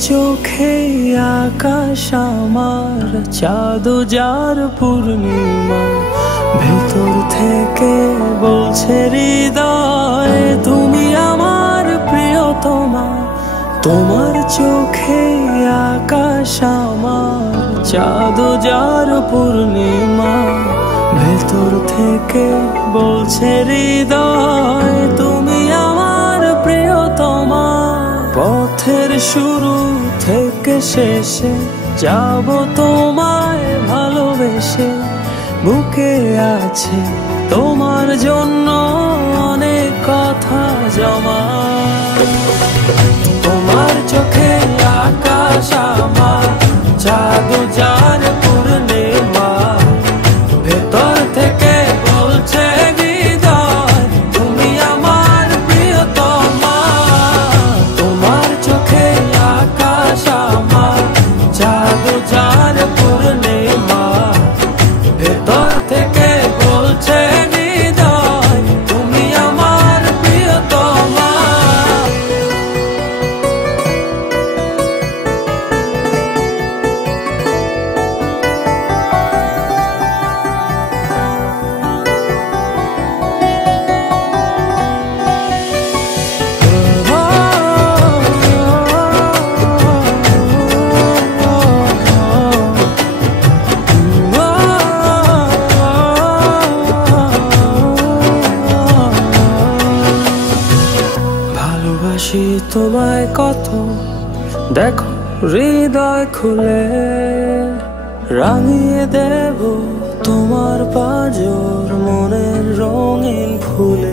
চোখে আকাশ আমার, চাঁদ যার পূর্ণিমা। ভেতর থেকে বলছে হৃদয় তুমি আমার প্রিয়তমা। তোমার চোখে আকাশ আমার, চাঁদ যার পূর্ণিমা। ভেতর থেকে বলছে হৃদয় তুমি আমার প্রিয়তমা। পথের শুরু থেকে শেষে যাব তোমায় ভালোবেসে। বুকে আছে তোমার জন্য অনেক কথা জমা। তোমার চোখে আকাশ আমার, চাঁদ যার পূর্ণিমা। ভেতর থেকে বলছে হৃদয় তুমি আমার প্রিয়তমা। তোমার চোখে আকাশ আমার, চাঁদ যার পূর্ণিমা। ভেতর থেকে বলছে হৃদয় তুমি আমার প্রিয়তমা। ভালোবাসি তোমায় কত, দেখো হৃদয় খুলে। রাঙিয়ে দেব তোমার পাঁজর মনের রঙিন ফুলে।